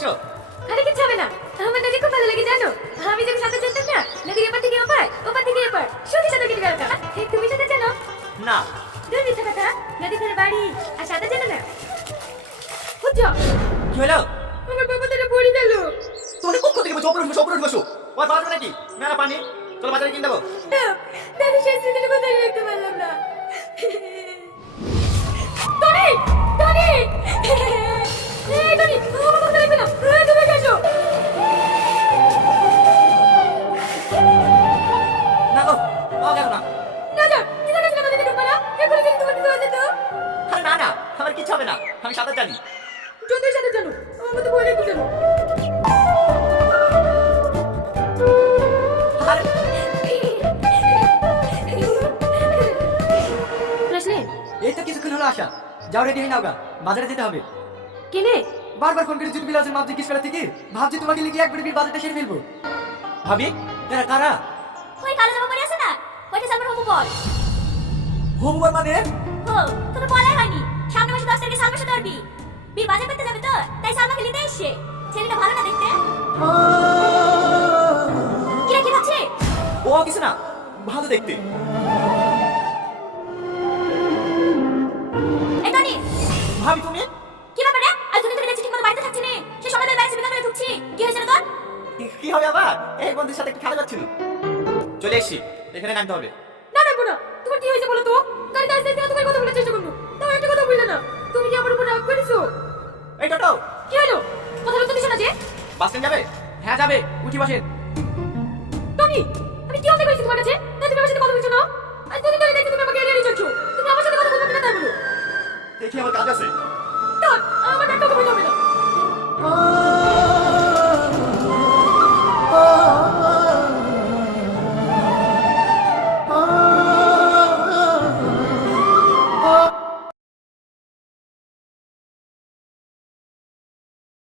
আসো। আরে কিছু হবে না। আমার নদী খুব ভালো লাগে জানো? আমি যখন সাঁতার জানতাম না নদীর এপার থেকে ওপার ওপার থেকে এপার শুধু সাঁতার কেটে এই তুমি সাঁতার জানো? না। তুমি মিথ্যা কথা। নদী ধারে বাড়ি। আর সাঁতার জানো না? বুঝছ? কি হলো? আমার বাবা তারা পড়ে গেল। তোরে পক্ষ থেকে বসো ওপরে বসো ওপরে বসো। পাওয়া যাবে নাকি? মেলা পানি। চলো বাজারে কিনে দেবো। দাদা সেই স্মৃতির কথা রাখতে পারলাম না। পাওয়া গেল না। না যা কি জানিস না নদীতে ঢুকবে না? এখনও যদি তোমাকে দেওয়া যেত? আরে না না আমার কিচ্ছু হবে না। আমি সাঁতার জানি। যতই সাথে জানো আমার মতো ভয় রেখে জানো এই তো কিছুক্ষণ হলো আসা যাও রেডি হয়ে নাও গা। বাজারে যেতে হবে। কেনে? বারবার ফোন করে জুট বিলাসের মাপ জিজ্ঞেস করা থেকে। ভাবছি তোমাকে লিখে একবার বাজারটা সেরে ফেলব। ভাবি কারা? ওই কালো সালমান হবু মানে? ও তোকে বলাই হয়নি। সামনে মাসে দশ তারিখে সালমান সাথে ধরবি। বি বাজার করতে যাবে তো তাই সালমাকে নিতে এসছে। ছেলেটা ভালো না দেখতে। কিরা কি ভাবছে? ও কিছু না ভালো দেখতে। এই টনি ভাবি তুমি? কি ব্যাপার রে? আজ তুমি দেখছি ঠিকমতো বাড়িতে থাকছি নে। সে সকালে বাইরে বিকালে বেলা ঢুকছি। কি হয়েছে রে তোর? কি- কি হবে আবার? এই বন্ধুর সাথে একটু খেলা যাচ্ছিল। চলে এসছি এখানে নামতে হবে। কি হয়েছে বলো তো? গাড়িতে আসতে আসতে তোমার কথা বলার চেষ্টা করল। তাও একটা কথা বললে না। তুমি কি আমার উপর রাগ করেছ? এই টোটো! কি হলো? কথা বলতে দিছো না যে? বাস স্ট্যান্ড যাবে? হ্যাঁ যাবে। উঠি বসে। টনি আমি কি অন্যায় করেছি তোমার কাছে? না তুমি আমার সাথে কথা বলছো না? আজ দুদিন ধরে দেখছি তুমি আমাকে এড়িয়ে চলছো? তুমি আমার সাথে কথা বলবে না তাই বলো। দেখি আমার কাজ আছে।